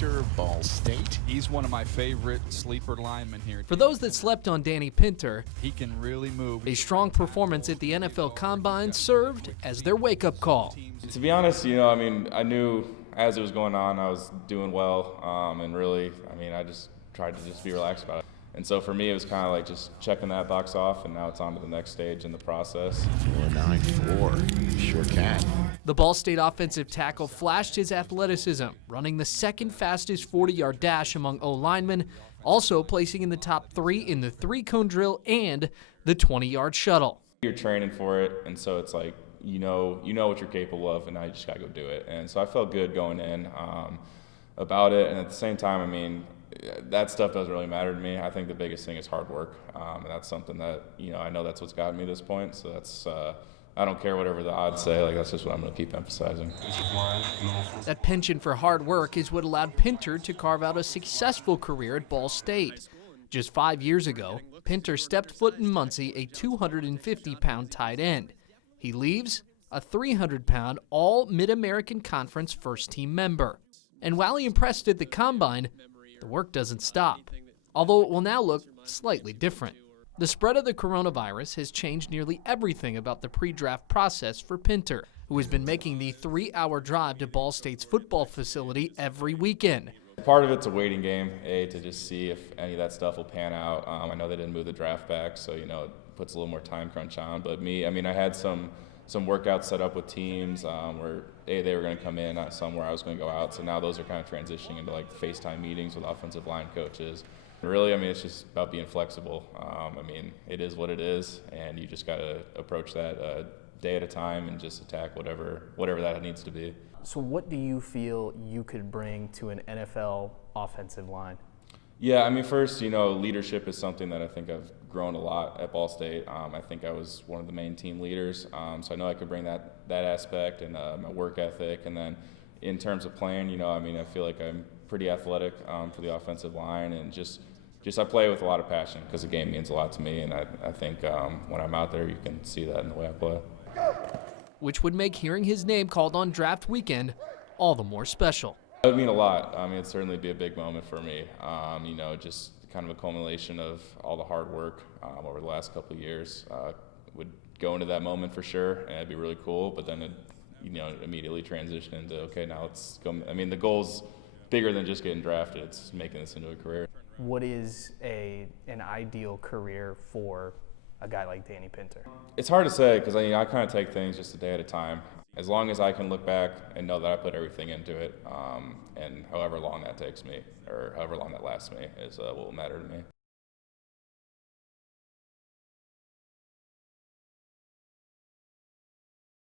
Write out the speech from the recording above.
Pinter of Ball State. He's one of my favorite sleeper linemen here. For those that slept on Danny Pinter, He can really move. a strong performance at the NFL Combine served as their wake-up call. To be honest, I knew as it was going on, I was doing well, and really, I just tried to just be relaxed about it. And so for me, it was kind of like just checking that box off, and now it's on to the next stage in the process. 4.94, sure can. The Ball State offensive tackle flashed his athleticism, running the second fastest 40-yard dash among O-linemen, also placing in the top 3 in the 3-cone drill and the 20-yard shuttle. You're training for it, and so it's like, you know what you're capable of, and now you just got to go do it. And so I felt good going in about it, and at the same time, that stuff doesn't really matter to me. I think the biggest thing is hard work, and that's something that, I know that's what's gotten me to this point, so that's I don't care whatever the odds say, that's just what I'm going to keep emphasizing. That penchant for hard work is what allowed Pinter to carve out a successful career at Ball State. Just 5 years ago, Pinter stepped foot in Muncie, a 250-pound tight end. He leaves a 300-pound All-Mid-American Conference first-team member. And while he impressed at the Combine, the work doesn't stop, although it will now look slightly different. The spread of the coronavirus has changed nearly everything about the pre-draft process for Pinter, who has been making the 3-hour drive to Ball State's football facility every weekend. Part of it's a waiting game, to just see if any of that stuff will pan out. I know they didn't move the draft back, so, it puts a little more time crunch on. But me, I had some workouts set up with teams where they were going to come in, somewhere I was going to go out. So now those are kind of transitioning into like FaceTime meetings with offensive line coaches. Really, it's just about being flexible. It is what it is, and you just got to approach that day at a time and just attack whatever that needs to be. So what do you feel you could bring to an NFL offensive line? Yeah, first, leadership is something that I think I've grown a lot at Ball State. I think I was one of the main team leaders, so I know I could bring that aspect and my work ethic. And then in terms of playing, I feel like I'm pretty athletic for the offensive line, and just I play with a lot of passion because the game means a lot to me, and I think when I'm out there, you can see that in the way I play. Which would make hearing his name called on draft weekend all the more special. It would mean a lot. It'd certainly be a big moment for me. Just kind of a culmination of all the hard work over the last couple of years. Would go into that moment for sure, and it'd be really cool. But then it, immediately transition into, okay, now let's go. The goal's bigger than just getting drafted. It's making this into a career. What is an ideal career for a guy like Danny Pinter? It's hard to say because I kind of take things just a day at a time. As long as I can look back and know that I put everything into it, and however long that takes me, or however long that lasts me, is what will matter to me.